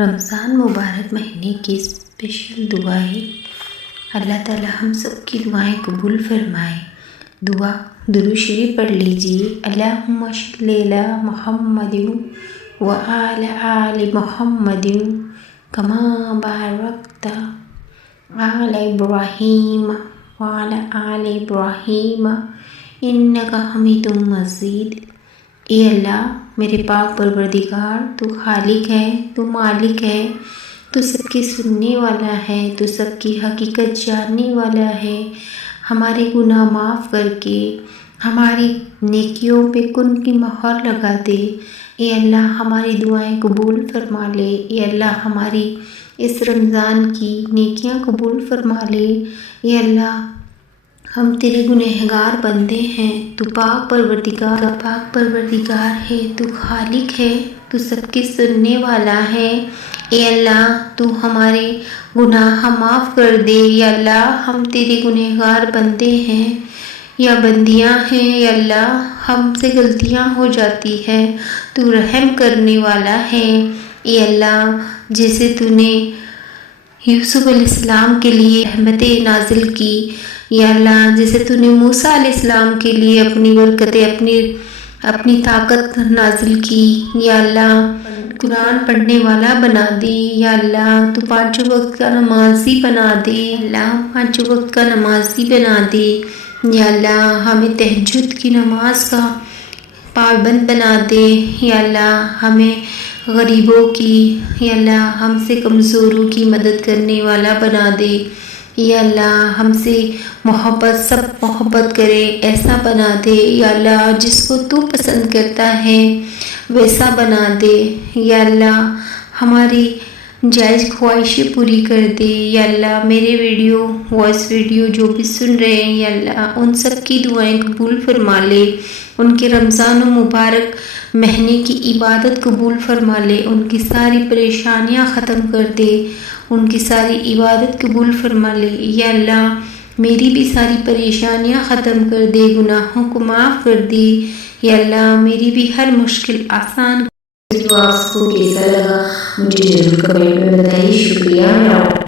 رمضان مبارک مہینے کی اسپیشل دعائیں۔ اللہ تعالیٰ ہم سب کی دعائیں قبول فرمائے۔ دعا درود شریف پڑھ لیجیے۔ اللہم صلی علی محمد وعلی آل محمد کما بارکت علی ابراہیم وعلی آل ابراہیم انک حمید مجید۔ اے اللہ میرے پاک پروردگار، تو خالق ہے، تو مالک ہے، تو سب کی سننے والا ہے، تو سب کی حقیقت جاننے والا ہے۔ ہمارے گناہ معاف کر کے ہماری نیکیوں پہ کن کی مہر لگا دے۔ اے اللہ ہماری دعائیں قبول فرما لے۔ اے اللہ ہماری اس رمضان کی نیکیاں قبول فرما لے۔ اے اللہ ہم تیرے گنہگار بندے ہیں، تو پاک پروردگار ہے، تو خالق ہے، تو سب کی سننے والا ہے۔ اے اللہ تو ہمارے گناہ معاف کر دے۔ یا اللہ ہم تیرے گنہگار بندے ہیں یا بندیاں ہیں۔ یا اللہ ہم سے غلطیاں ہو جاتی ہیں، تو رحم کرنے والا ہے۔ اے اللہ جیسے تو نے یوسف علیہ السلام کے لیے رحمتیں نازل کی، یا اللہ جیسے تو نے موسیٰ علیہ السلام کے لیے اپنی برکتیں، اپنی طاقت نازل کی، یا اللہ قرآن پڑھنے والا بنا دے۔ یا اللہ تو پانچوں وقت کا نمازی بنا دے۔ اللہ پانچوں وقت کا نمازی بنا دے۔ یا اللہ ہمیں تہجد کی نماز کا پابند بنا دے۔ یا اللہ ہمیں غریبوں کی، یا اللہ ہم سے کمزوروں کی مدد کرنے والا بنا دے۔ یا اللہ ہم سے سب محبت کرے ایسا بنا دے۔ یا اللہ جس کو تو پسند کرتا ہے ویسا بنا دے۔ یا اللہ ہماری جائز خواہشیں پوری کر دے۔ یا اللہ میرے وائس ویڈیو جو بھی سن رہے ہیں، یا اللہ ان سب کی دعائیں قبول فرما لے۔ ان کے رمضان و مبارک مہینے کی عبادت قبول فرما لے۔ ان کی ساری پریشانیاں ختم کر دے۔ ان کی ساری عبادت قبول فرما لے۔ یا اللہ میری بھی ساری پریشانیاں ختم کر دے، گناہوں کو معاف کر دے۔ یا اللہ میری بھی ہر مشکل آسان۔ اس دعا کو کیسا لگا مجھے ضرور کمنٹ میں بتائیے۔ شکریہ۔